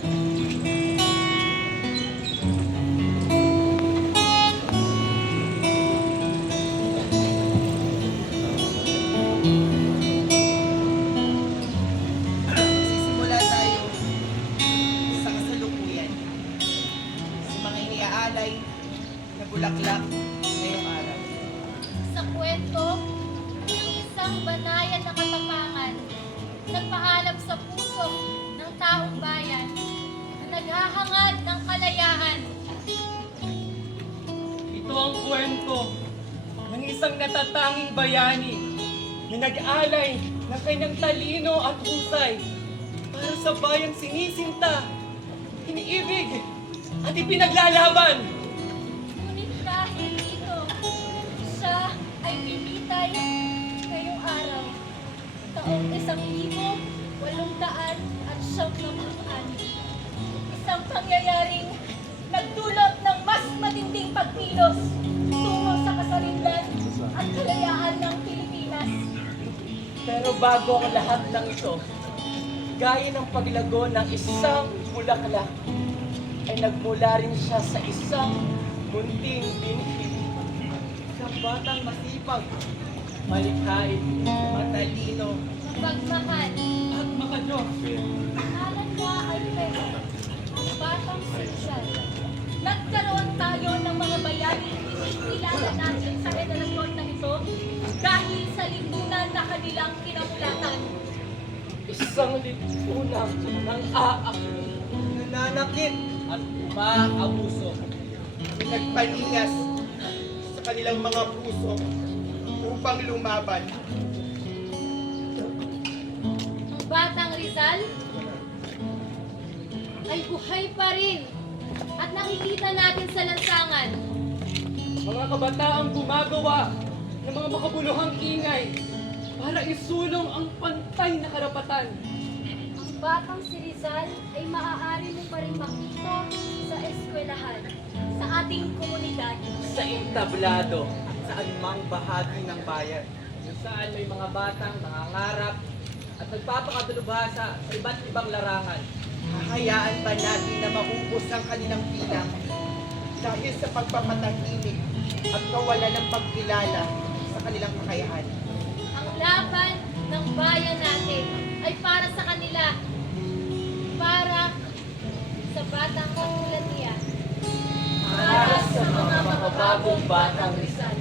Sisimula tayo sa kasalukuyan, sa mga iniaalay na bulaklak ngayong araw. Sa kwento ng isang banayan na katapangan, nagpaalam sa puso ng taong bayan na naghahangad ng kalayaan. Ito ang kwento ng isang natatanging bayani na nag-alay ng kanyang talino at husay para sa bayang sinisinta, iniibig at ipinaglalaban. Ngunit dahil dito, siya ay pimitay ngayong araw. Taong 1876. Isang pangyayaring nagdulot ng mas matinding pagkilos tungo sa kasarinlan at kalayaan ng Pilipinas. Pero bago ang lahat ng ito, gaya ng paglago ng isang bulaklak, ay nagmula rin siya sa isang munting binhi. Isang batang masipag, malikhain, matalino, Pagmahal, at makadiyos. pangalan niya ay Pedro, batang Rizal. Nagkaroon tayo ng mga bayani inikilala natin sa henerasyon na ito dahil sa lipunan na kanilang kinamulatan. Isang lipunan ng aakli, nananakit at umaabuso. Nagpaningas sa kanilang mga puso upang lumaban. Ang batang Rizal ay buhay pa rin at nakikita natin sa lansangan. Mga kabataang gumagawa ng mga makabuluhang ingay para isulong ang pantay na karapatan. Ang batang si Rizal ay maaari mo pa rin makita sa eskwelahan, sa ating komunidad. Sa entablado, sa anumang bahagi ng bayan, kung saan may mga batang nangangarap at nagpapakadalubhasa sa iba't ibang larangan. Hahayaan ba natin na maubos ang kanilang bilang dahil sa pagpapatahimik at kawalan ng pagkilala sa kanilang kakayahan? Ang laban ng bayan natin ay para sa kanila, para sa batang katulad niya, para sa mga makabagong batang Rizal.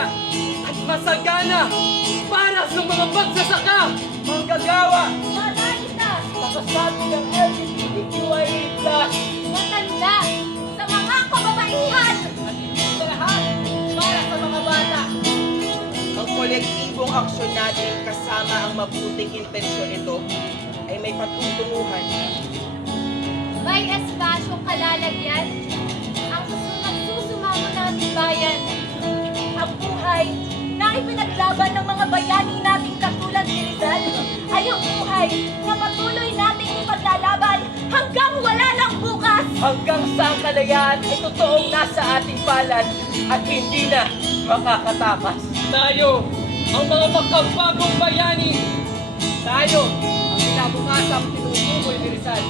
malaya at masagana para sa mga magsasaka, manggagawa, Mararita, sa kasabi ng LGBTQIA+, matanda, sa mga kababaihan, at hindi sa lahat, para sa mga bata. Ang kolektibong aksyon natin kasama ang mabuting intensyon nito ay may patutunguhan. may espasyong kalalagyan, ang nagsusumamo nating bayan. Ang buhay na ipinaglaban ng mga bayani nating katulad ni Rizal ay ang buhay na patuloy nating ipaglalaban hanggang wala ng bukas. Hanggang sa ang kalayaan ay totoong nasa ating palad at hindi na makakatakas. Tayo, ang mga makabagong bayani. Tayo, ang kinabukasang tinutukoy ni Rizal.